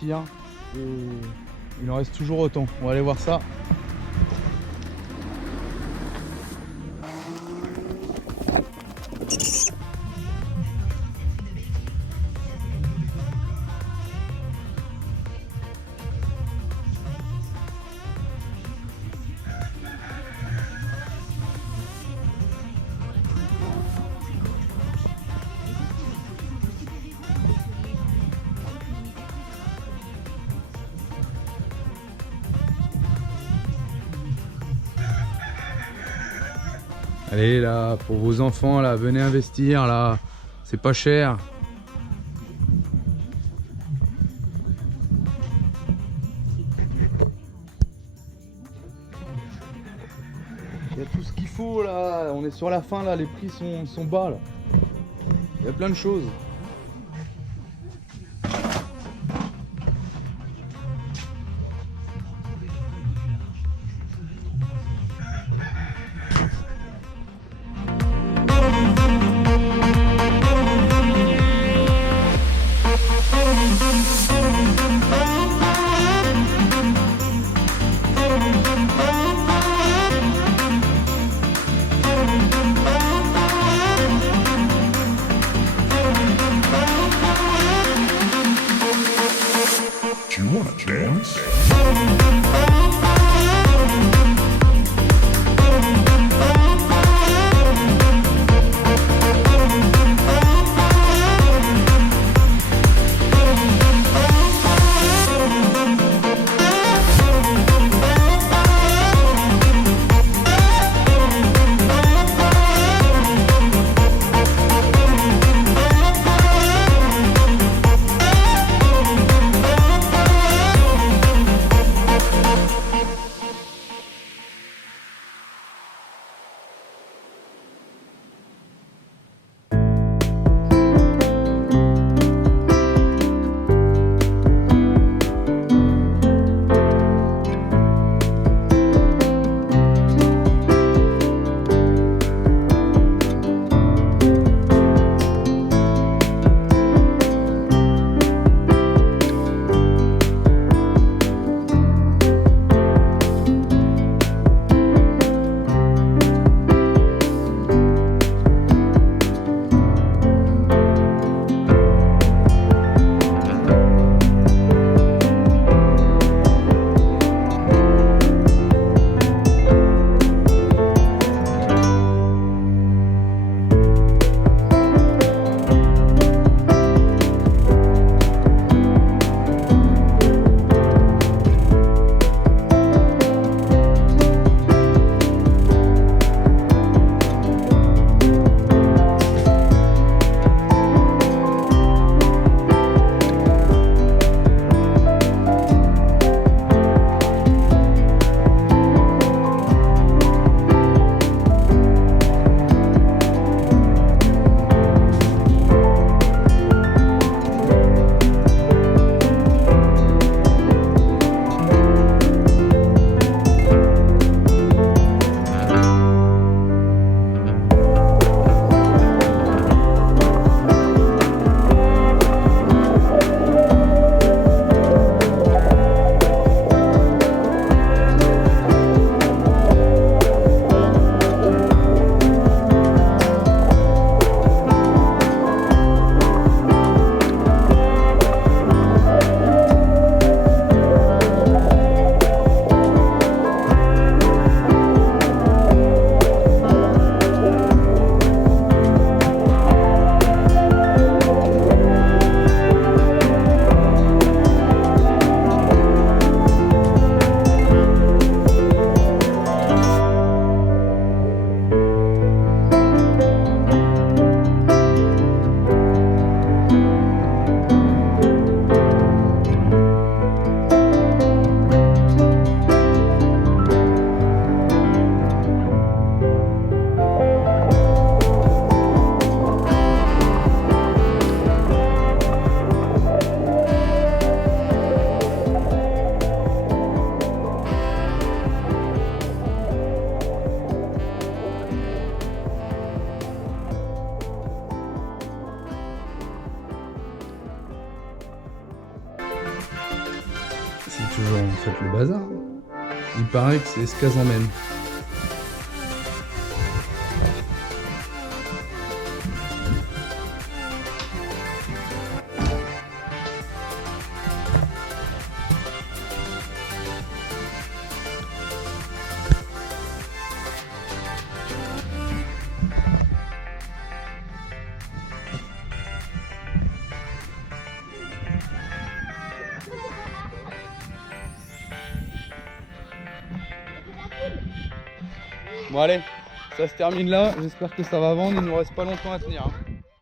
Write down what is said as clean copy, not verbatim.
investir et il en reste toujours autant. On va aller voir ça. Allez là, pour vos enfants là, venez investir là, c'est pas cher. Il y a tout ce qu'il faut là, on est sur la fin là, les prix sont bas là. Il y a plein de choses. C'est toujours en fait le bazar. Il paraît que c'est ce qu'elles emmènent. Bon allez, ça se termine là, j'espère que ça va vendre, il nous reste pas longtemps à tenir.